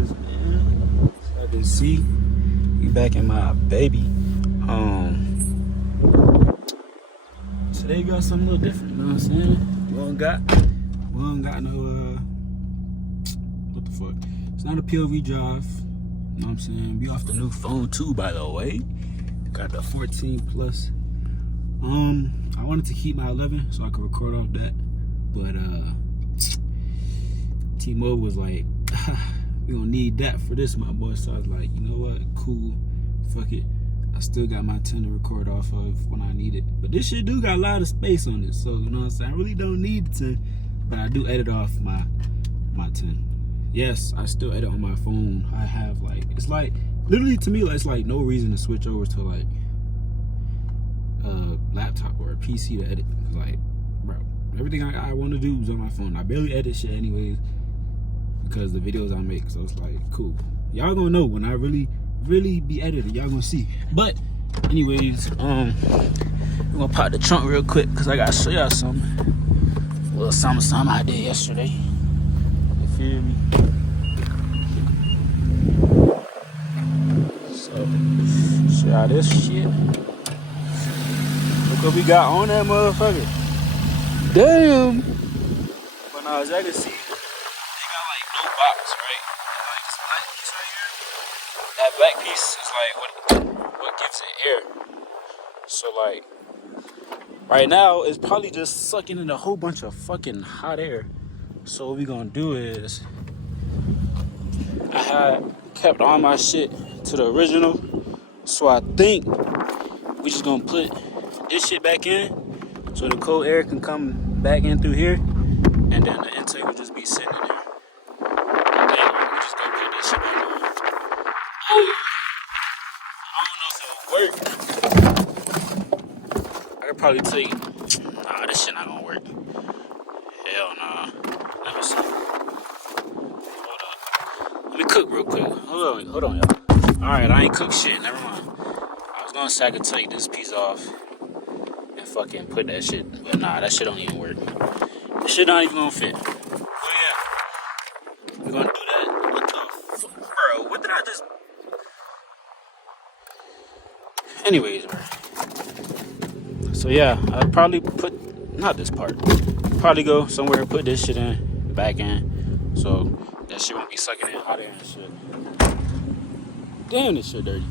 is, man. So I can see we back in my baby. Today got something a little different, you know what I'm saying? We don't got no what the fuck? It's not a POV drive. You know what I'm saying? We off the new phone too, by the way. Got the 14 Plus. I wanted to keep my 11 so I could record off that, but T-Mobile was like, we gonna need that for this, my boy. So I was like, you know what? Cool, fuck it. I still got my 10 to record off of when I need it. But this shit do got a lot of space on it, so you know what I'm saying? I really don't need 10, but I do edit off my 10. Yes, I still edit on my phone. I have like, it's like, literally to me, it's like no reason to switch over to like a laptop or a PC to edit. Like, bro, everything I want to do is on my phone. I barely edit shit anyways because the videos I make, so it's like, cool. Y'all gonna know when I really be edited. Y'all gonna see. But anyways, we're gonna pop the trunk real quick because I gotta show y'all something. A little something I did yesterday. You feel me? So, show y'all this shit. Look what we got on that motherfucker. Damn. But now, as I can see, they got like no box, right? Like this black piece right here. That black piece is like what gives it air. So like, right now, it's probably just sucking in a whole bunch of fucking hot air. So what we gonna do is, I had kept all my shit to the original. So I think we just gonna put this shit back in so the cold air can come back in through here, and then the intake will just be sitting in there. And then we just gonna put this shit back on. I don't know if it'll work. I could probably tell you, nah, this shit not gonna work. Hell nah. Let me see. Hold up. Let me cook real quick. Hold on, y'all. Alright, I ain't cooked shit. Never mind. I was gonna say I could take this piece off and fucking put that shit, but nah, that shit don't even work. This shit not even gonna fit. Oh yeah, we're gonna do that. What the fuck, bro? What did I just? Anyways, bro. So yeah, I'd probably put not this part. Probably go somewhere and put this shit in, back in, so that shit won't be sucking in hot air and shit. Damn, this shit dirty.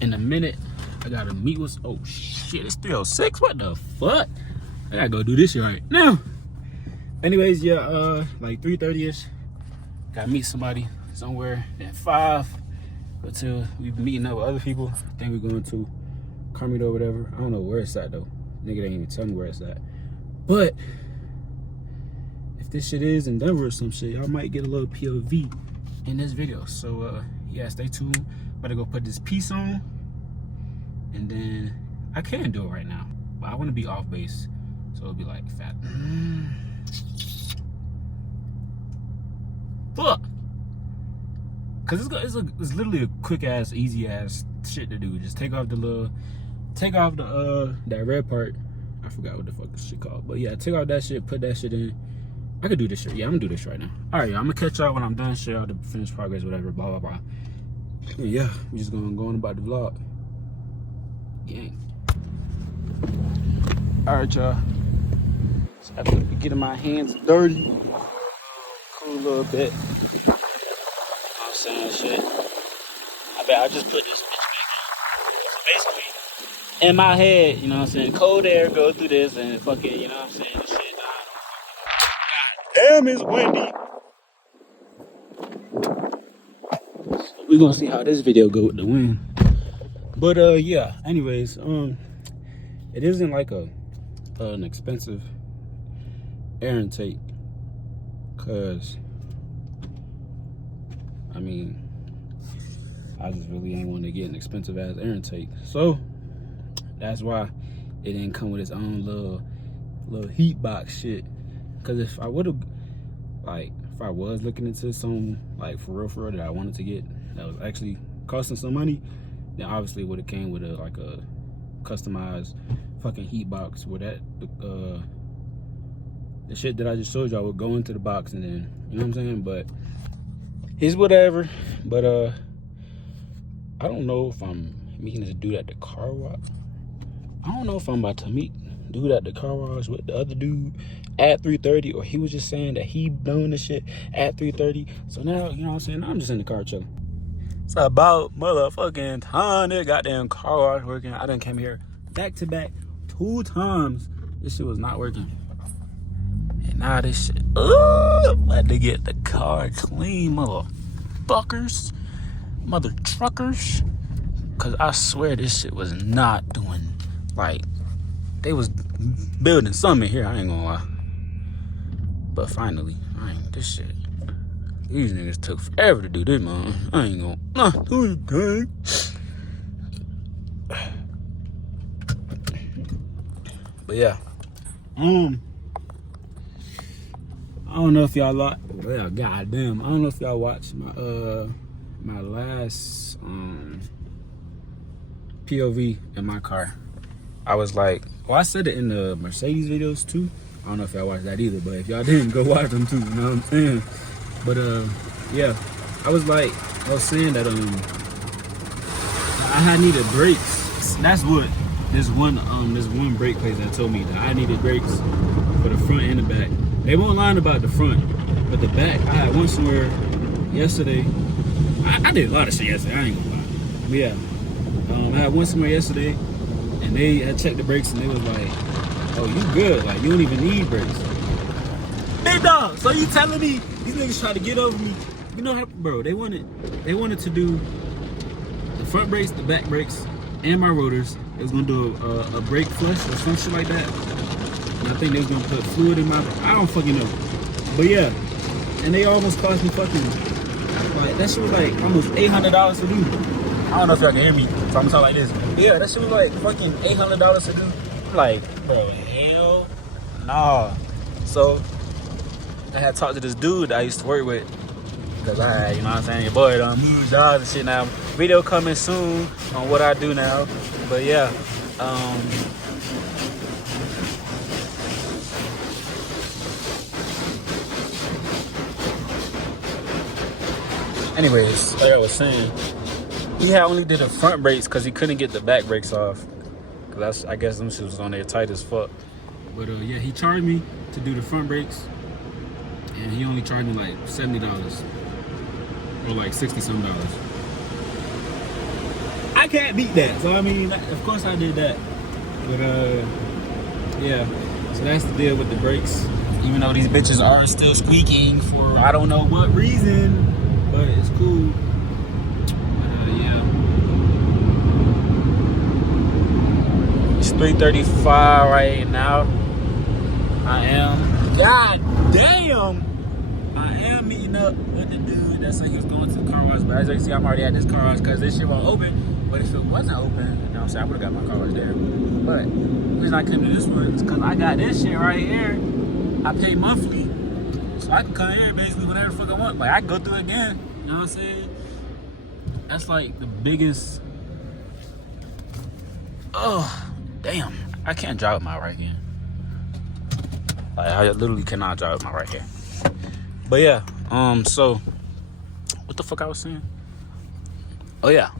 In a minute, I gotta meet with. Oh shit, it's 3:06. What the fuck? I gotta go do this shit right now. Anyways, yeah, like 3:30ish. Gotta meet somebody somewhere. Then 5 until we be meeting up with other people. I think we're going to Carmito or whatever. I don't know where it's at though. Nigga didn't even tell me where it's at. But if this shit is in Denver or some shit, y'all might get a little POV in this video. So yeah, stay tuned. Better go put this piece on, and then I can do it right now, but I want to be off base, so it'll be like fat. Fuck, cause it's literally a quick ass, easy ass shit to do. Just take off the that red part. I forgot what the fuck this shit called, but yeah, take off that shit, put that shit in. I could do this shit. Yeah, I'm gonna do this right now. All right, y'all, I'm gonna catch y'all when I'm done. Show y'all the finished progress, whatever. Blah blah blah. Yeah, we just gonna go on about the vlog. Gang. Alright, y'all. So after getting my hands dirty, cool a little bit. You know what I'm saying? Shit. I bet I just put this bitch back in. So basically, in my head, you know what I'm saying? Cold air go through this and fucking, you know what I'm saying? Shit, God damn, it's windy. We're gonna see how this video go with the wind. But yeah, anyways, it isn't like an expensive air intake, cause I mean, I just really ain't want to get an expensive ass air intake, so that's why it didn't come with its own little heat box shit. Cause if I would've, like, if I was looking into some, like, for real that I wanted to get, that was actually costing some money, then obviously it would have came with a customized fucking heat box where that the shit that I just showed y'all would go into the box and then, you know what I'm saying? But it's whatever. But I don't know if I'm meeting this dude at the car wash. I don't know if I'm about to meet dude at the car wash with the other dude at 3:30, or he was just saying that he doing this shit at 3:30. So now, you know what I'm saying? I'm just in the car chilling. It's about motherfucking time that goddamn car wash working. I done came here back to back 2 times. This shit was not working. And now this shit, I'm about to get the car clean, motherfuckers, mother truckers. Cause I swear this shit was not doing, like, they was building something here, I ain't gonna lie. But finally, this shit, these niggas took forever to do this, man. I ain't gonna do it, gang. But yeah, I don't know if y'all goddamn, I don't know if y'all watched my last POV in my car. I was like, well, I said it in the Mercedes videos too. I don't know if y'all watched that either, but if y'all didn't, go watch them too, you know what I'm saying? But yeah, I was saying that I had needed brakes. That's what this one brake place that told me that I needed brakes for the front and the back. They won't lie about the front, but the back, I had one somewhere yesterday. I did a lot of shit yesterday, I ain't gonna lie. But yeah, I had one somewhere yesterday, and they had checked the brakes, and they was like, oh, you good, like, you don't even need brakes. Big dog, so you telling me these niggas try to get over me? You know how, bro, they wanted to do the front brakes, the back brakes, and my rotors. They was gonna do a brake flush or some shit like that. And I think they was gonna put fluid in my, I don't fucking know. But yeah, and they almost cost me fucking, like, that shit was like almost $800 to do. I don't know if y'all can hear me, so I'm gonna talk like this. But yeah, that shit was like fucking $800 to do. I'm like, bro, hell nah. So I had talked to this dude that I used to work with, because I had, you know what I'm saying, your boy done moved jobs and shit now. Video coming soon on what I do now. But yeah, anyways, like I was saying, he had only did the front brakes because he couldn't get the back brakes off. Cause I guess them shit was on there tight as fuck. But yeah, he charged me to do the front brakes, and he only charged me like $70 or like $60-some. I can't beat that. So I mean, of course I did that. But yeah. So that's the deal with the brakes. Even though these bitches are still squeaking for I don't know what reason, but it's cool. Yeah. It's 3:35 right now. God damn, I am meeting up with the dude that said he was going to the car wash. But as you can see, I'm already at this car wash because this shit won't open. But if it wasn't open, you know what I'm saying, I would have got my car wash there. But the reason I came to this one is because I got this shit right here. I pay monthly, so I can come here basically whenever the fuck I want. Like, I can go through it again, you know what I'm saying? That's like the biggest. Oh, damn. I can't drive with my right hand. Like, I literally cannot drive with my right hand. But yeah, so what the fuck I was saying? Oh yeah.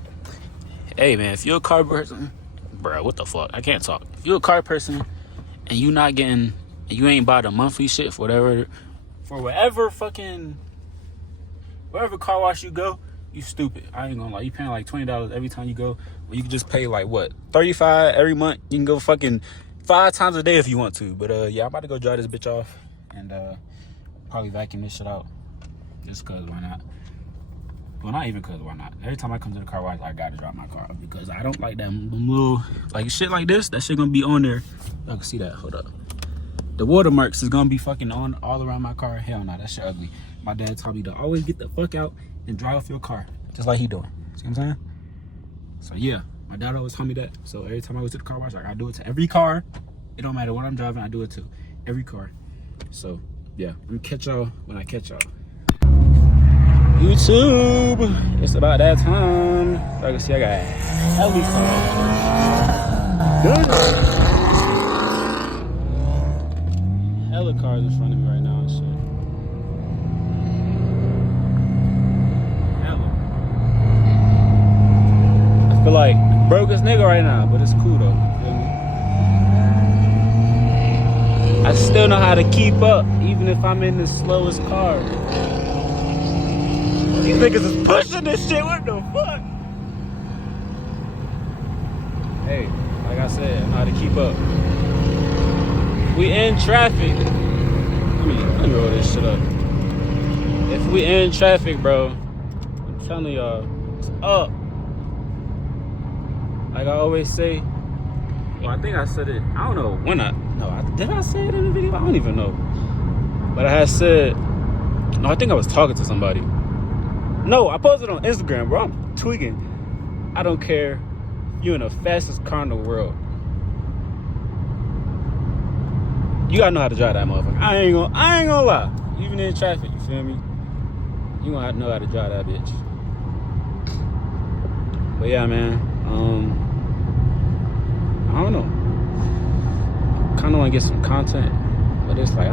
Hey man, if you're a car person, bro, what the fuck? I can't talk. If you're a car person and you not getting, you ain't bought a monthly shit for whatever car wash you go, you stupid. I ain't gonna lie. You paying like $20 every time you go. Well, you can just pay like what, $35 every month. You can go fucking 5 times a day if you want to. But yeah, I'm about to go dry this bitch off and probably vacuum this shit out. Just cause why not? Well, not even cause why not? Every time I come to the car wash, I gotta drop my car off because I don't like that little, like, shit like this. That shit gonna be on there. Y'all can see that. Hold up. The watermarks is gonna be fucking on all around my car. Hell no, that shit ugly. My dad told me to always get the fuck out and dry off your car, just like he doing. See what I'm saying? So yeah, my dad always told me that. So every time I go to the car wash, I gotta do it to every car. It don't matter what I'm driving, I do it to every car. So yeah, I'm gonna catch y'all when I catch y'all. YouTube, it's about that time. I can see I got hella cars. Hella cars in front of me right now and shit. I feel like brokest nigga right now, but it's cool though. You feel me? I still know how to keep up, even if I'm in the slowest car. These niggas is pushing this shit. What the fuck? Hey, like I said, I know how to keep up. We in traffic. Let me roll this shit up. If we in traffic, bro, I'm telling y'all, it's up. Like I always say. Well, I think I said it. I don't know when did I say it in the video? I don't even know. But I had said, no, I think I was talking to somebody. No, I posted on Instagram, bro. I'm tweaking. I don't care. You in the fastest car in the world. You gotta know how to drive that motherfucker. I ain't gonna lie. Even in traffic, you feel me? You gonna have to know how to drive that bitch. But yeah, man. I don't know. Kind of want to get some content, but it's like I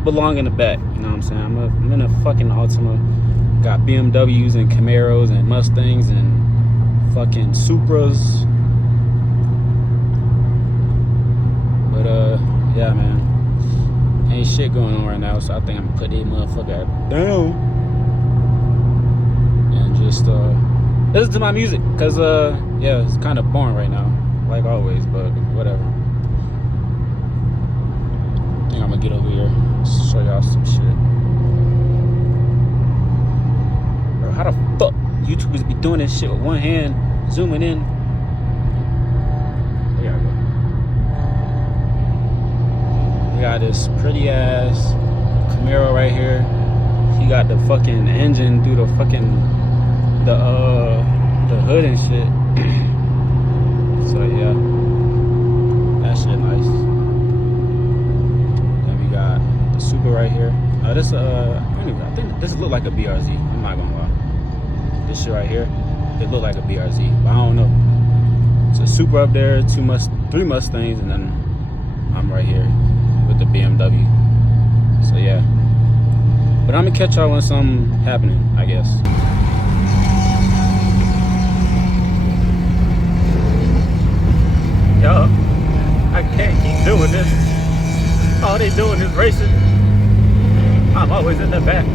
belong in the back. You know what I'm saying? I'm in a fucking Altima. Got BMWs and Camaros and Mustangs and fucking Supras. But yeah, man. Ain't shit going on right now, so I think I'm gonna put this motherfucker down and just listen to my music, cause yeah, it's kind of boring right now, like always, but whatever. I think I'm gonna get over here, show y'all some shit. Bro, how the fuck YouTubers be doing this shit with one hand, zooming in? There y'all go. We got this pretty ass Camaro right here. He got the fucking engine through the fucking the hood and shit. So yeah, that shit nice. Then we got the Super right here. This I think this look like a BRZ. I'm not gonna lie. This shit right here, it look like a BRZ, but I don't know. It's a Super up there, 3 Mustangs, and then I'm right here with the BMW. So yeah, but I'm gonna catch y'all when something happening, I guess. Yo, I can't keep doing this. All they doing is racing. I'm always in the back.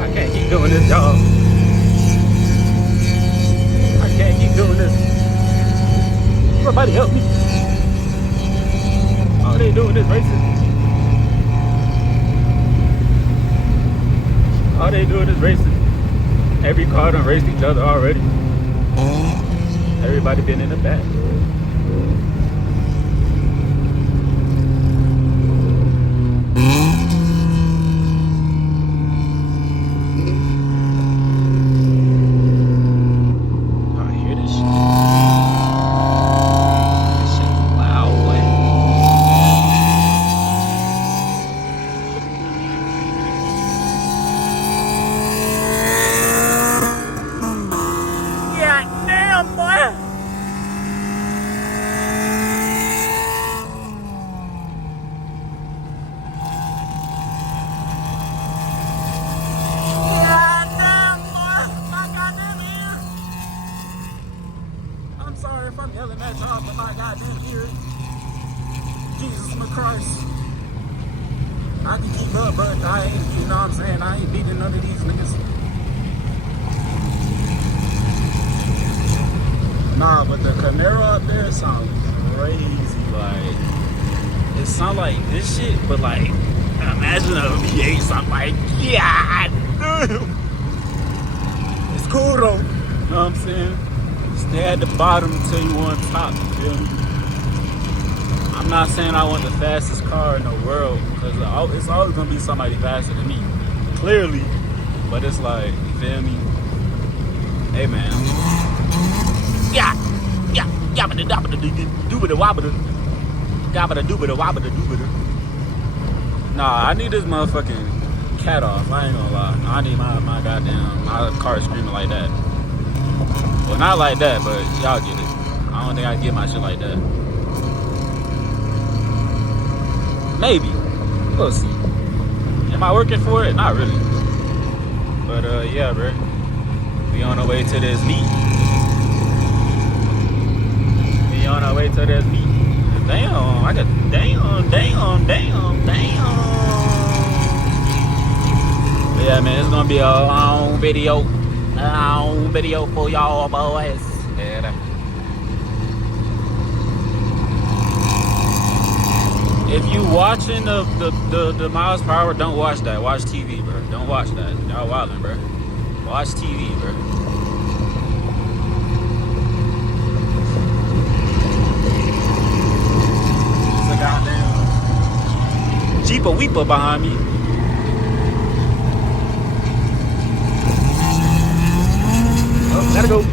I can't keep doing this, y'all. I can't keep doing this. Somebody help me. All they doing is racing. All they doing is racing. Every car done raced each other already. Everybody been in the back. If I'm yelling at y'all, but my goddamn ear, Jesus Christ, I can keep up, but I ain't, you know what I'm saying? I ain't beating none of these niggas. Nah, but the Camaro up there sounds crazy. Like, it sounds like this shit, but like, imagine a V8 sound like, yeah, it's cool though. You know what I'm saying? Stay at the bottom until you on top, you feel me? I'm not saying I want the fastest car in the world, because it's always gonna be somebody faster than me, clearly. But it's like, you feel me? Hey man. Yeah, yabba da doobada wabba gabba doobada wabba doobada. Nah, I need this motherfucking cat off. I ain't gonna lie. I need my goddamn car screaming like that. Well, not like that, but y'all get it. I don't think I get my shit like that. Maybe. We'll see. Am I working for it? Not really. But yeah, bro. We on our way to this meet. We on our way to this meet. Damn, I got damn. Yeah, man, it's gonna be a long video for y'all boys. Yeah. If you watching the miles per hour, don't watch that. Watch TV, bro. Don't watch that. Y'all wildin', bro. Watch TV, bro. There's a goddamn Jeepa Weepa behind me. Oh, gotta go.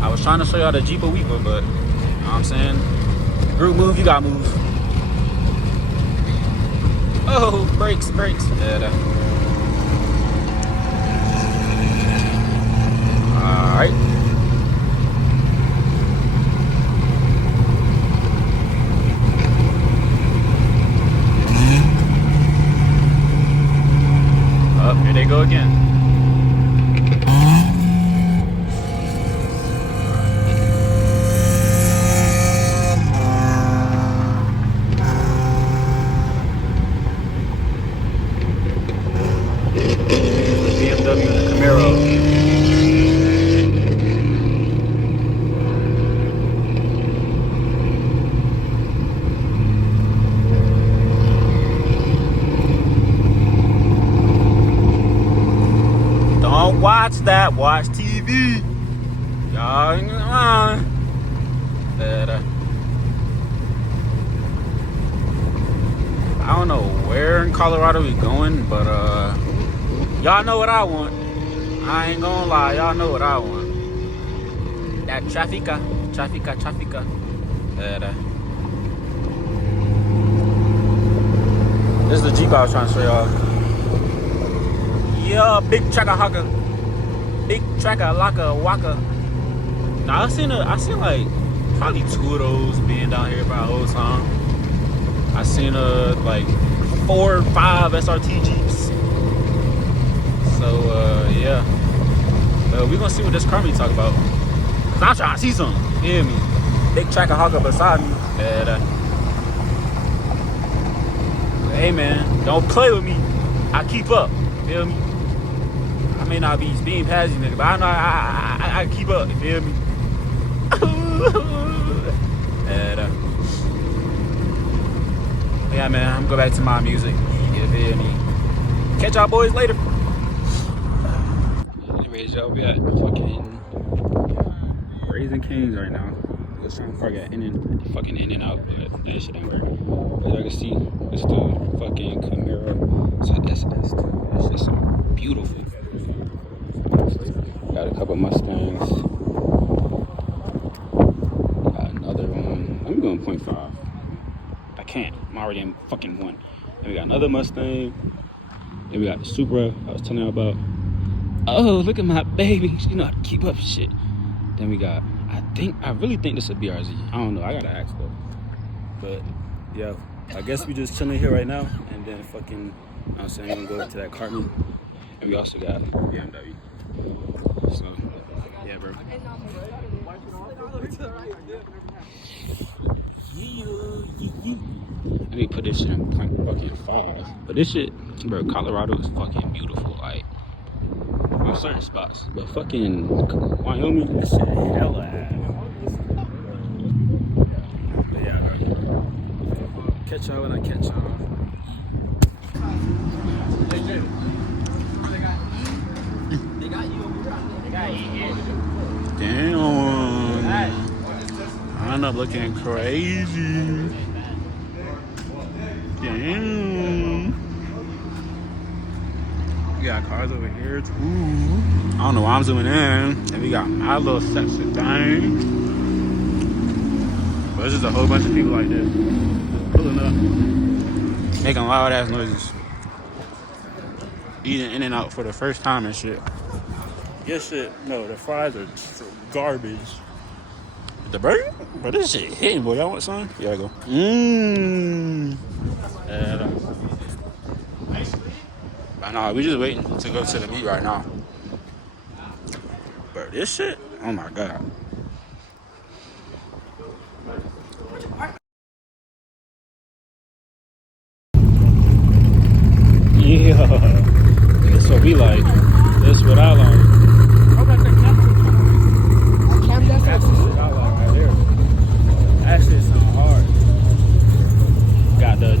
I was trying to show y'all the Jeepa Weepa, but you know what I'm saying? Group move, you gotta move. Oh, brakes. Yeah. Alright. Oh, here they go again. BMW and the Camaro. Don't watch that. Watch TV. Y'all ain't lying. I don't know where in Colorado we going, but y'all know what I want. I ain't gonna lie, y'all know what I want. That traffica. This is the Jeep I was trying to show y'all. Yeah, big tracker hawker. Big tracker locker waka. Now I seen like probably 2 of those being down here by the whole time. I seen like 4 or 5 SRT Jeeps. So yeah, we gonna see what this car me talk about. Cause I'm trying to see something. You hear me? Big tracker hawker beside me. Hey man, don't play with me. I keep up. Feel me? I may not be speeding past you nigga, but I know I keep up. You feel me? Yeah man, I'm gonna go back to my music. You feel me? Catch y'all boys later. Anyways, y'all, we at fucking Raising Cane's right now. Let's try to park at In and Out, but that shit ain't work. As y'all can see, it's the fucking Camaro. It's an SLS. That's just beautiful. Got a couple Mustangs. Got another one. Let me go in 0.5. I can't. I'm already in fucking 1. Then we got another Mustang. Then we got the Supra I was telling you about. Oh, look at my baby. She know how to keep up shit. Then we got, I really think this is a BRZ. I don't know. I gotta ask though. But yeah, I guess we just chilling here right now, and then fucking, you know what I'm saying, we're gonna go to that Cartman, and we also got BMW. So yeah, bro. Let me put this shit in fucking 5. But this shit, bro, Colorado is fucking beautiful. Like, on certain spots, but fucking Wyoming, this shit hella ass. But yeah, bro. Catch y'all when I catch y'all. Damn. I end up looking crazy. Damn. We got cars over here too. I don't know why I'm zooming in. And we got my little sexy thing. But there's just a whole bunch of people like this. Pulling up. Making loud ass noises. Eating In and Out for the first time and shit. Yes shit. No, the fries are garbage. The burger? But this shit hitting, boy. Y'all want some? Here I go. Nah, we just waiting to go to the meet right now. Bro, this shit? Oh my god. Yeah. That's what we like. That's what I like. That's what I like right there. That shit sound hard. Got the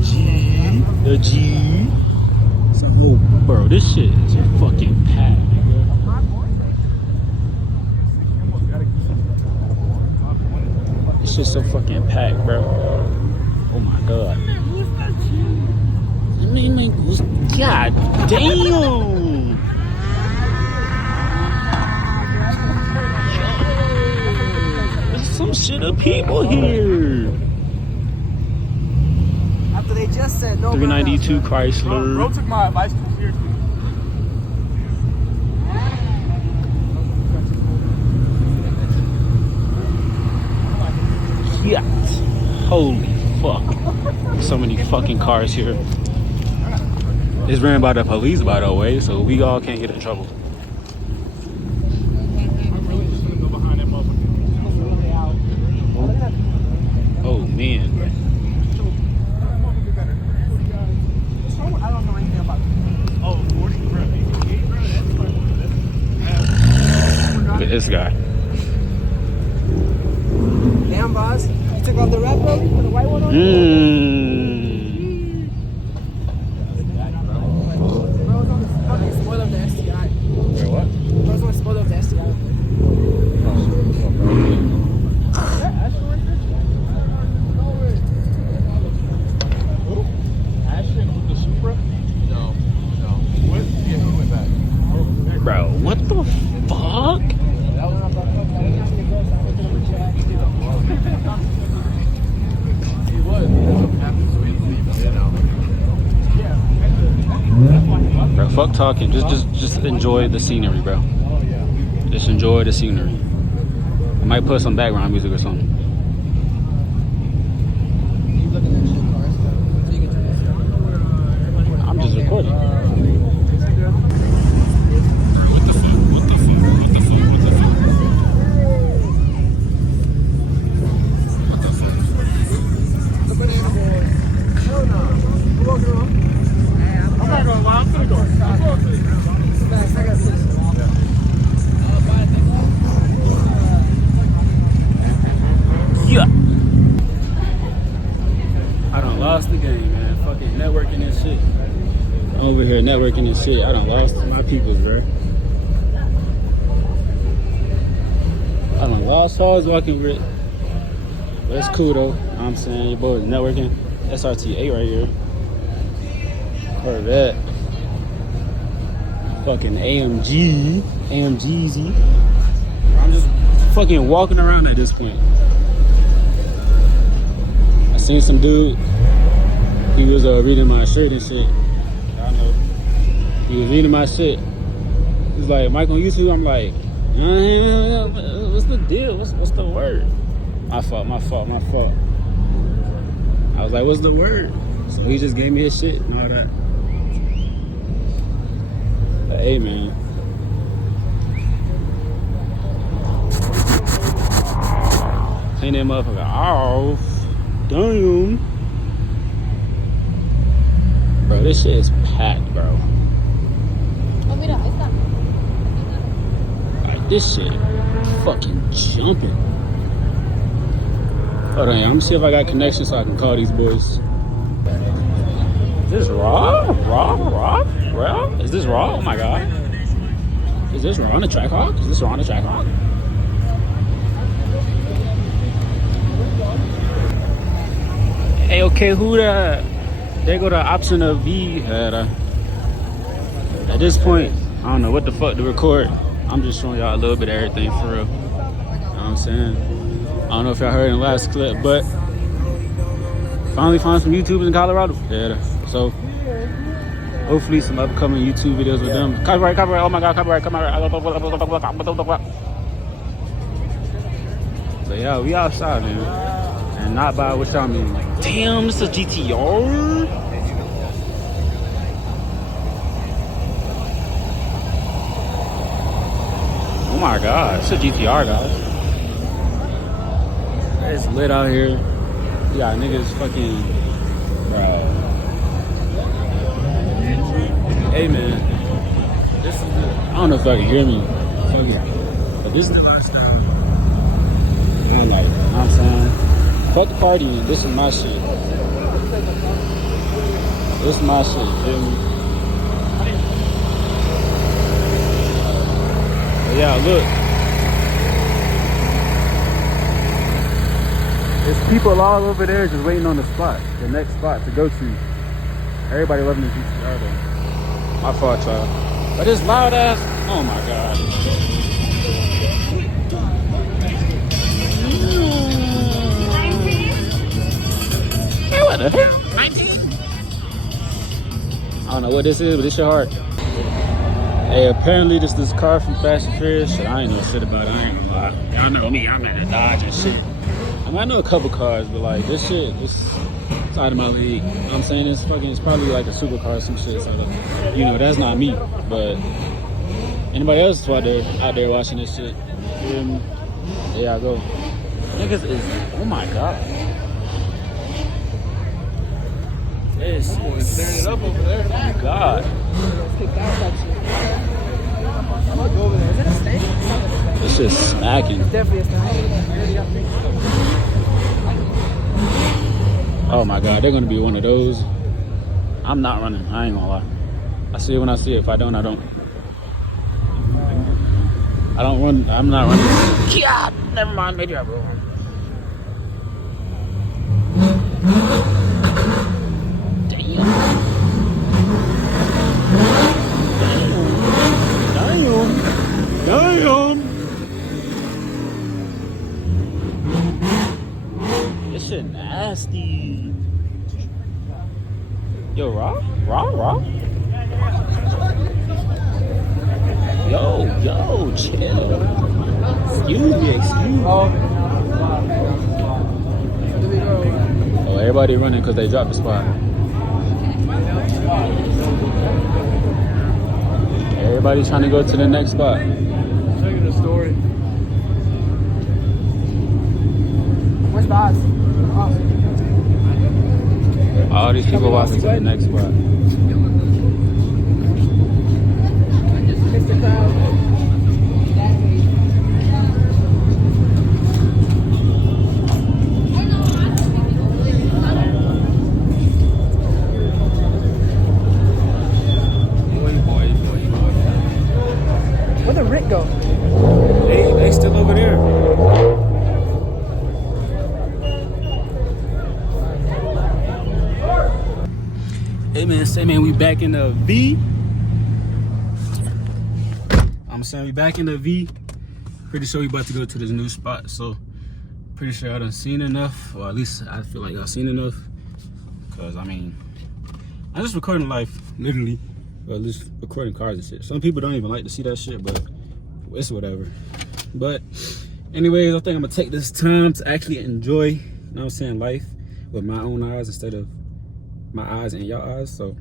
G. So, bro, this shit is fucking packed, nigga. This shit's so fucking packed, bro. Oh my god. I mean, like, god damn. There's some shit of people here. After they just said no. 392 Chrysler. Bro took my advice too seriously. Yeah. Holy fuck. So many fucking cars here. It's ran by the police, by the way, so we all can't get in trouble. Oh man. I don't know anything about it. Oh, 40, bro. Look at this guy. Damn, boss. You took off the red, bro? You put the white one on? Spoil up the STI. Wait, what? I was going to spoil up the STI. Bro, what the fuck? Bro, fuck talking. Just enjoy the scenery, bro. Just enjoy the scenery. I might put some background music or something. I'm just recording. Yeah. I done lost the game, man. Fucking networking and shit. Over here networking and shit. I done lost my peoples, bro. I done lost all I was walking with. But it's cool though. I'm saying your boy was networking. SRT8 right here. Corvette. Fucking AMGZ. I'm just fucking walking around at this point. I seen some dude. He was reading my shirt and shit. I know. He was reading my shit. He was like, Mike on YouTube. I'm like, what's the deal? What's the word? My fault. I was like, what's the word? So he just gave me his shit and all that. But hey, man. Clean that motherfucker off. Damn. Bro, this shit is packed, bro. Like, this shit fucking jumping. Hold on, I'm gonna see if I got connection so I can call these boys. Is this raw? Raw? Is this raw? Oh my god. Is this raw on the Trackhawk? Hey, okay, who that? There go the option of V. At this point, I don't know what the fuck to record. I'm just showing y'all a little bit of everything for real. You know what I'm saying? I don't know if y'all heard in the last clip, but finally found some YouTubers in Colorado. Yeah. So hopefully some upcoming YouTube videos with them. Copyright. Oh my god, copyright. So yeah, we outside, man. And not by what y'all mean. Damn, this is a GTR. Oh my god, it's a GTR, guys. It's lit out here. You got niggas fucking, bro. Hey man, this is the, I don't know if y'all can hear me. But this is the lifestyle. I'm like, you know what I'm saying? Fuck the party, this is my shit. This is my shit, feel me? But yeah, look. There's people all over there just waiting on the spot, the next spot to go to. Everybody loving the GTR though. My fault, y'all. But this loud ass, oh my god. Hey, what the hell? I don't know what this is, but it's your heart. Hey, apparently this car from Fast and Furious. Shit, I ain't know shit about it. I ain't gonna lie. Y'all know me, I'm in the Dodge and shit. I mean, I know a couple cars, but like this shit, it's out of my league. You know what I'm saying? It's probably like a supercar or some shit. So, you know, that's not me. But anybody else out there watching this shit, there y'all go. Niggas is, oh my god. This is staring it up over there. Oh my god. I'm gonna go over there. Is it a steak? It's just smacking. It's definitely a steak. Oh my god, they're gonna be one of those. I'm not running, I ain't gonna lie. I see it when I see it. If I don't, I don't. I don't run, I'm not running. Yeah, never mind, maybe I will run. Damn. Damn. This shit nasty. Yo, raw? Yo, chill. Excuse me. Oh, everybody running because they dropped the spot. Everybody's trying to go to the next spot. Checking the story. Where's Boz? All these people walking to the next spot. Mr. Crowd. Where'd the Rick go? They still over there. Hey man, say man, we back in the V. I'm saying we back in the V. Pretty sure we about to go to this new spot. So pretty sure I done seen enough, or at least I feel like I've seen enough. Cause I mean, I'm just recording life, literally. Or at least recording cars and shit. Some people don't even like to see that shit, but it's whatever. But anyways, I think I'm gonna take this time to actually enjoy, you know what I'm saying, life with my own eyes instead of my eyes and your eyes. So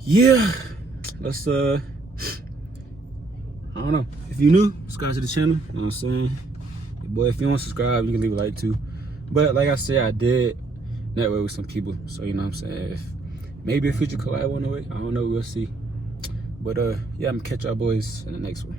yeah, let's I don't know, if you new, subscribe to the channel, you know what I'm saying. Boy, if you don't subscribe, you can leave a like too. But like I said, I did network with some people, so you know what I'm saying, if maybe a future collab on the way, I don't know, we'll see. But yeah, I'm gonna catch y'all boys in the next one.